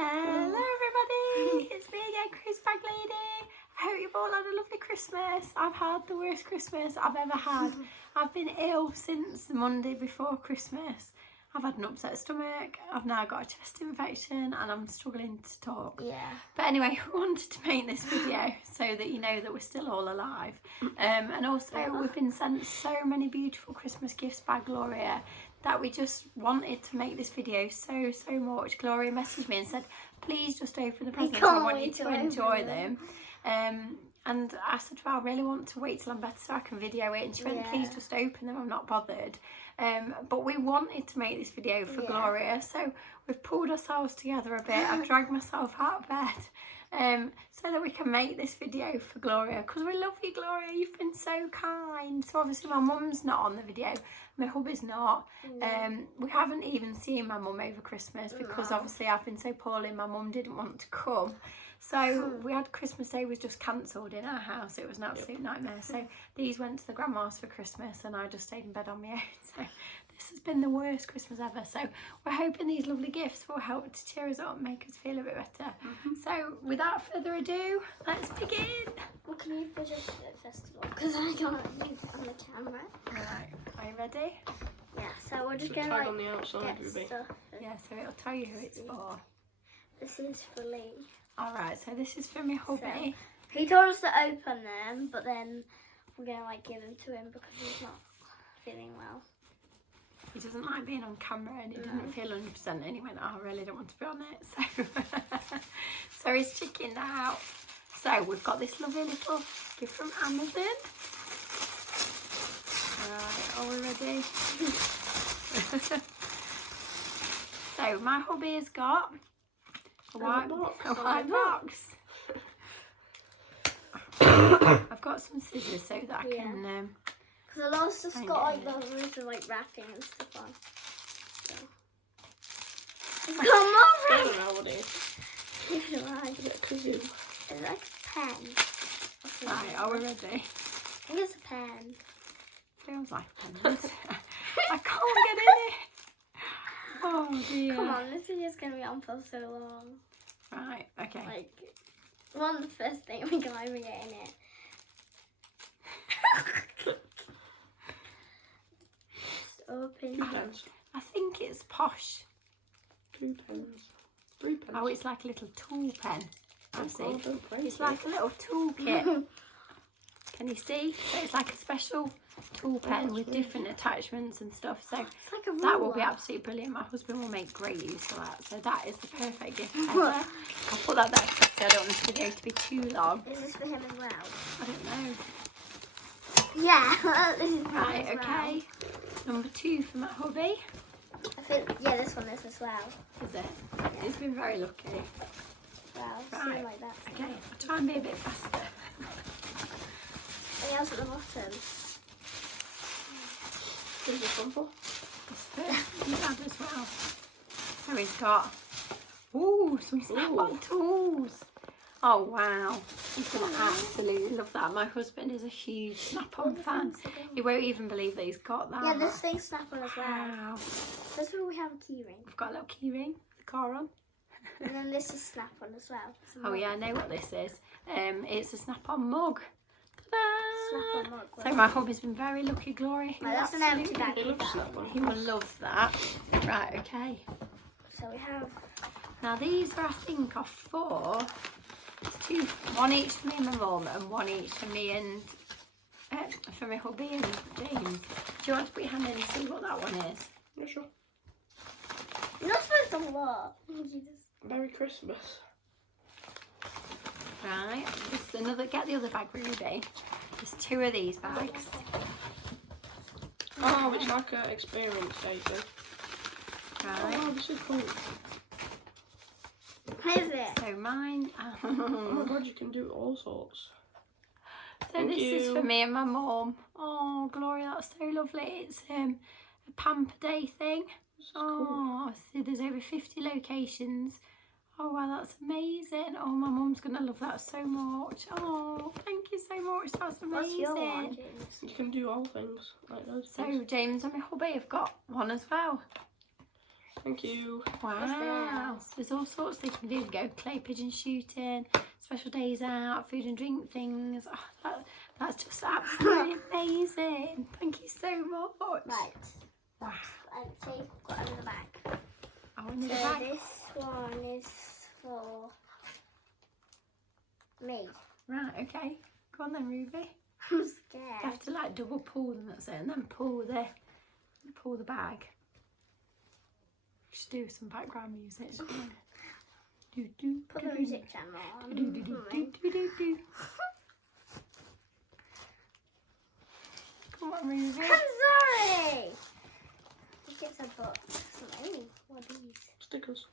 Hello everybody, it's me again, Chris Bag Lady. I hope you've all had a lovely Christmas. I've had the worst Christmas I've ever had. I've been ill since the Monday before Christmas. I've had an upset stomach, I've now got a chest infection and I'm struggling to talk. Yeah. But anyway, we wanted to make this video so that you know that we're still all alive. And also we've been sent so many beautiful Christmas gifts by Gloria that we just wanted to make this video so much. Gloria messaged me and said, please just open the presents, I want you to enjoy them. And I said, well, I really want to wait till I'm better so I can video it. And she went, please just open them, I'm not bothered. But we wanted to make this video for Gloria, so we've pulled ourselves together a bit. I've dragged myself out of bed so that we can make this video for Gloria, because we love you, Gloria. You've been so kind. So obviously my mum's not on the video, my hubby's not. We haven't even seen my mum over Christmas because obviously I've been so poorly, my mum didn't want to come. So we had Christmas Day was just cancelled in our house. It was an absolute nightmare. So these went to the grandma's for Christmas and I just stayed in bed on my own. So this has been the worst Christmas ever. So we're hoping these lovely gifts will help to cheer us up and make us feel a bit better. So without further ado, let's begin. Well, can you put it first of all? Because I can't use it on the camera. Right, are you ready? Yeah, so we're just going to on the outside, get Ruby. stuff. Yeah, so it'll tell you who it's for. This is for Lee. Alright, so this is for my hubby. He told us to open them, but then we're going to give them to him because he's not feeling well. He doesn't like being on camera and he didn't feel 100% and he went, oh, I really don't want to be on it. So, so he's chickened out. So we've got this lovely little gift from Amazon. Alright, are we ready? So my hubby has got a white box. I've got some scissors so that I can... Because a lot of stuff's got like the like wrapping and stuff on. So. Come on, I don't know what it is. Neither do I. It's like a pen. Right, are we ready? I think it's a pen. Feels like pens. I can't get in it. Oh dear. Come on, this video's going to be on for so long. Right, okay. Like, one of the first things we can even get in it. Just open it. Pens. I think it's posh. 2 pens. 3 pens. Oh, it's like a little tool pen. I see. God, don't play It's with like a little toolkit. Can you see? So it's like a special tool pen with different attachments and stuff. So It's like a ruler. that will be absolutely brilliant. My husband will make great use of that. So that is the perfect gift ever. I'll put that there because I don't want this video to be too long. Is this for him as well? I don't know. Yeah, this is for him Right, as okay. Number 2 for my hubby. I think, yeah, this one is as well. Is it? He's been very lucky. Well, Right. something like that. Okay, I'll try and be a bit faster. Anything else at the bottom? Who's this one for? It's for your dad as well. So he's got, ooh, some snap-on tools. Oh wow, he's going to absolutely love that. My husband is a huge snap-on fan. He won't even believe that he's got that. Yeah, this thing's snap on as well. Wow. This one we have a key ring. We've got a little key ring, the car on. And then this is snap on as well. Oh yeah, I know what this is. It's a snap-on mug. Snap on mug. So my hubby's been very lucky, Gloria. He Right, will that's an empty absolutely- bag. He loves Snap-on. He will love that. Right, okay. So we have. Now these are, I think, are 4. It's 2, 1 each for me and my mum, and 1 each for me and for my hubby and James. Do you want to put your hand in and see what that one is? Yeah, sure. You're not supposed to look. Oh, Jesus. Merry Christmas. Right. This is another. Get the other bag, Ruby. There's 2 of these bags. Oh, it's like an experience station. Right. Oh, this is cool. What is it? So mine. Oh my god, you can do all sorts. So this is for me and my mum. Oh, Gloria, that's so lovely. It's a pamper day thing. Oh, so there's over 50 locations. Oh wow, that's amazing. Oh, my mum's gonna love that so much. Oh, thank you so much. That's amazing. What's your one, James? You can do all things like those. So James and my hubby have got one as well. Thank you. Wow. this? There's all sorts they can do. Go clay pigeon shooting, special days out, food and drink things. Oh, that's just absolutely amazing. Thank you so much. Right. Wow. Let's see. Got it in the bag. I want the So bag. this one is for me. Right, okay. Go on then, Ruby. I'm You scared. have to like double pull them, that's it, and then pull the bag. Just do some background music. Do, do, Put do, the do. music channel on. Do, do, do, do, do, do, do. Come on, Ruby. I'm sorry. I think it's a book. Ooh, what are these? Stickers.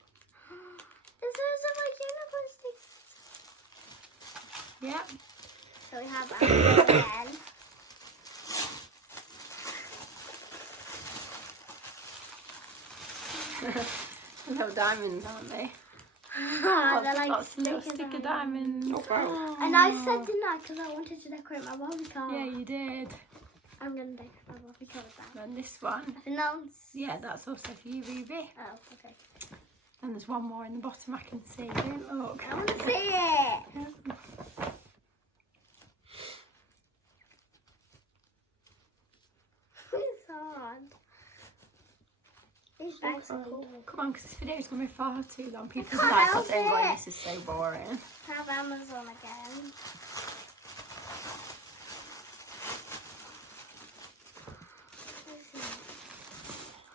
This is like unicorn sticks. Yep. So we have that again. Little diamonds, aren't they? They're like Lots of little sticker diamonds. Oh, wow. And I said didn't I? Because I wanted to decorate my Barbie car. Yeah, you did. I'm gonna decorate my Barbie car with that. And this one. I think that one's. Yeah, that's also for you, Ruby. Oh, okay. And there's one more in the bottom I can see. Don't look. I want to see it. It's hard. These bags are cool. Come on, because this video is going to be far too long. People can't are like help sitting going, it. this is so boring. Have Amazon again.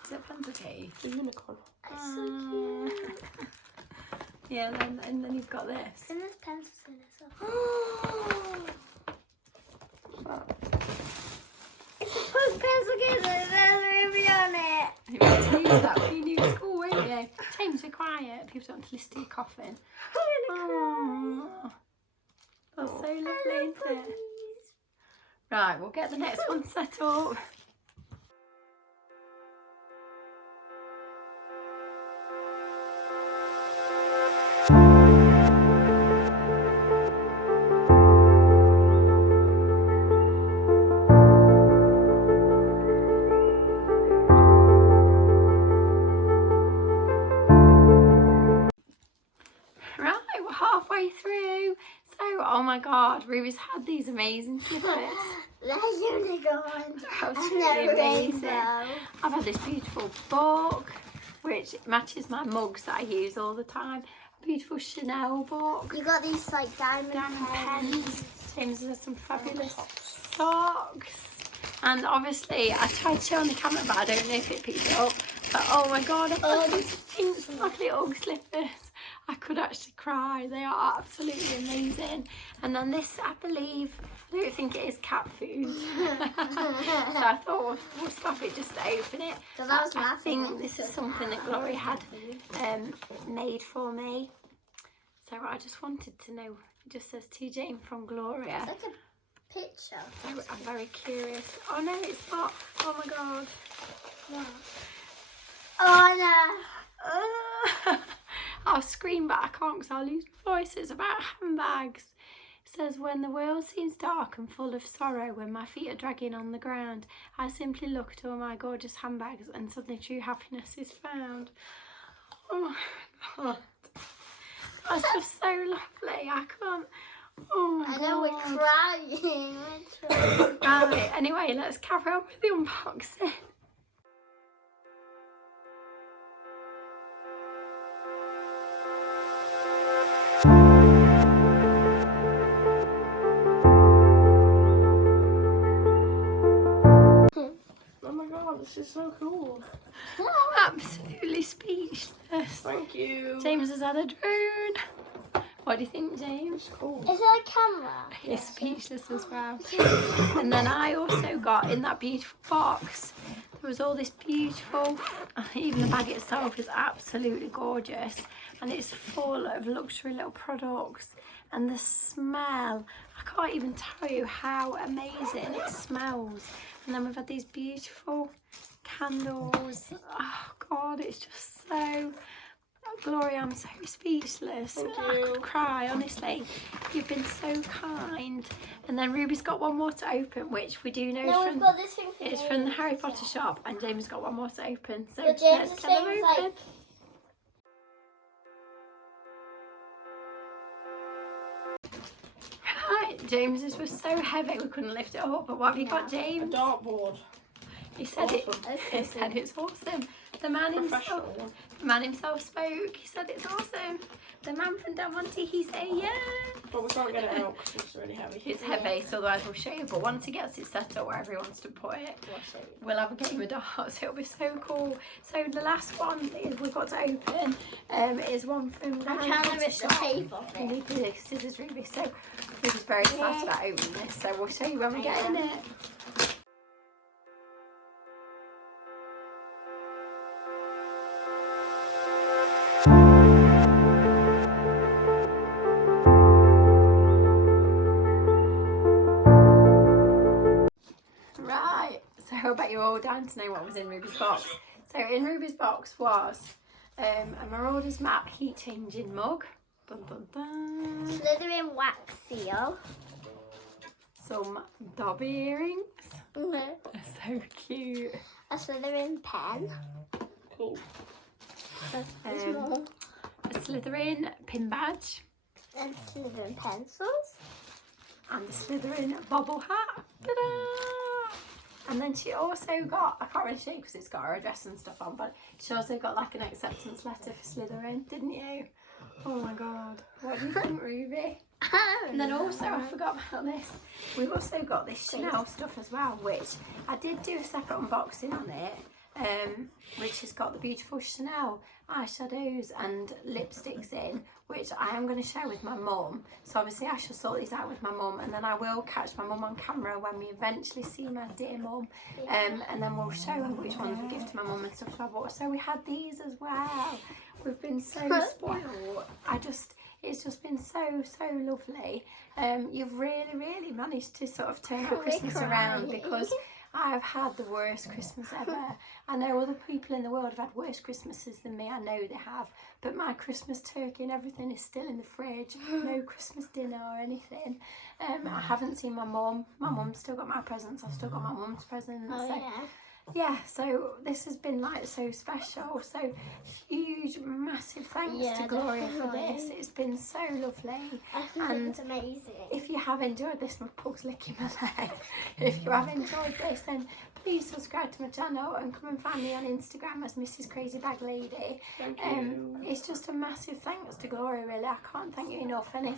Is it pencil case? It's a unicorn. It's so cute. Yeah, and then you've got this. And there's pencils in it. So. What's that? It's a pink pencil case and there's Ruby on it. You need to use that for your new school, won't you? James, be quiet. People don't want to listen to you coughing. Oh, that's so lovely, isn't it? Right, we'll get the next one set up. Right, we're halfway through. So, oh my God, Ruby's had these amazing slippers. There's unicorns. Absolutely And a amazing. rainbow. I've had this beautiful book, which matches my mugs that I use all the time. A beautiful Chanel book. You got these like diamond Pens. James has some fabulous socks. And obviously, I tried to show on the camera, but I don't know if it picked it up. But oh my God, I've got these pink sparkly Ugg slippers. I could actually cry. They are absolutely amazing. And then this, I believe, I don't think it is cat food. So I thought we'll stop it just to open it. Because I was I laughing. think this is something that Gloria had made for me. So I just wanted to know. It just says to Jane from Gloria. It's like a picture. So I'm very curious. Oh no, it's not. Oh my God. What? Oh no. I'll scream, but I can't because I'll lose my voice. It's about handbags. It says, when the world seems dark and full of sorrow, when my feet are dragging on the ground, I simply look at all my gorgeous handbags and suddenly true happiness is found. Oh my God. That's just so lovely. I can't. Oh my I know God. we're crying. We're crying. Right, anyway, let's carry on with the unboxing. Oh my God, this is so cool. Absolutely speechless. Thank you. James has had a drone. What do you think, James? It's cool. Is it a camera? He's speechless as well. And then I also got in that beautiful box, there was all this beautiful, even the bag itself is absolutely gorgeous, and it's full of luxury little products. And the smell, I can't even tell you how amazing it smells. And then we've had these beautiful candles. Oh God, it's just so Gloria, I'm so speechless. Thank I you. could cry, honestly. You've been so kind. And then Ruby's got one more to open, which we do know No, is we've from, got this thing for it's James from the Harry as Potter well. shop, and James got one more to open. So But James' let's get them thing's open. like, Right, James's was so heavy we couldn't lift it up. But what have you got, A James? dartboard. He said it. Awesome. He said it's awesome. The man himself. Professional one. The man himself spoke. He said it's awesome. The man from Del Monte, he said yeah. But we can't get it out because it's really heavy. It's heavy, so otherwise we'll show you. But once he gets it set up wherever he wants to put it, we'll have a game of darts. It'll be so cool. So the last one is we've got to open is one from the I'm Harry trying to Potter rip the shop. tape off And it. he did scissors Ruby. So we're just very excited about opening this. So we'll show you when we get in it. Right, so I bet you're all down to know what was in Ruby's box. So in Ruby's box was a Marauder's Map heat changing mug, dun, dun, dun. Slytherin wax seal. Some Dobby earrings, Mm-hmm. so cute, A Slytherin pen. Cool. There's Um, more. a Slytherin pin badge, And Slytherin pencils. and a Slytherin bobble hat. Ta-da! And then she also got, I can't really show you because it's got her address and stuff on, but she also got like an acceptance letter for Slytherin, didn't you? Oh my god, what do you think, Ruby? And then also, I forgot about this, we've also got this Chanel stuff as well, which I did do a separate unboxing on it, which has got the beautiful Chanel eyeshadows and lipsticks in, which I am going to share with my mum. So obviously I shall sort these out with my mum, and then I will catch my mum on camera when we eventually see my dear mum, and then we'll show her which ones we give to my mum and stuff like that. So we had these as well. We've been so spoiled. It's just been so lovely. You've really managed to sort of turn our Christmas around, because I've had the worst Christmas ever. I know other people in the world have had worse Christmases than me. I know they have. But my Christmas turkey and everything is still in the fridge. No Christmas dinner or anything. I haven't seen my mum. My mum's still got my presents. I've still got my mum's presents. Oh, So yeah. yeah, so this has been like so special. So huge, massive thanks to Gloria for this. definitely. It's been so lovely. I think And it's amazing. if you have enjoyed this, my pug's licking my leg. If you have enjoyed this, then please subscribe to my channel and come and find me on Instagram as Mrs. Crazy Bag Lady. Thank you. It's just a massive thanks to Gloria, really. I can't thank you enough. And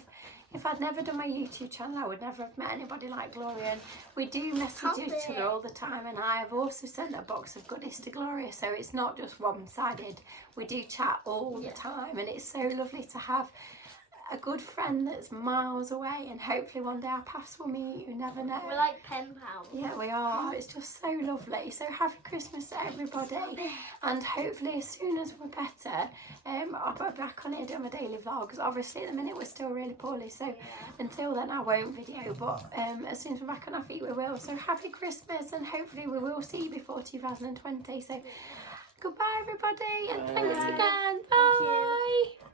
if I'd never done my YouTube channel, I would never have met anybody like Gloria. And we do message each other all the time, and I have also sent a box of goodies to Gloria, so it's not just one-sided. We do chat all the time, and it's so lovely to have a good friend that's miles away, and hopefully one day our paths will meet. You never know. We're like pen pals. Yeah, we are. It's just so lovely. So happy Christmas to everybody, and hopefully as soon as we're better, I'll be back on here doing my daily vlogs. Obviously at the minute we're still really poorly, so until then I won't video, but as soon as we're back on our feet we will. So happy Christmas, and hopefully we will see you before 2020. So goodbye everybody, and thanks again. Bye.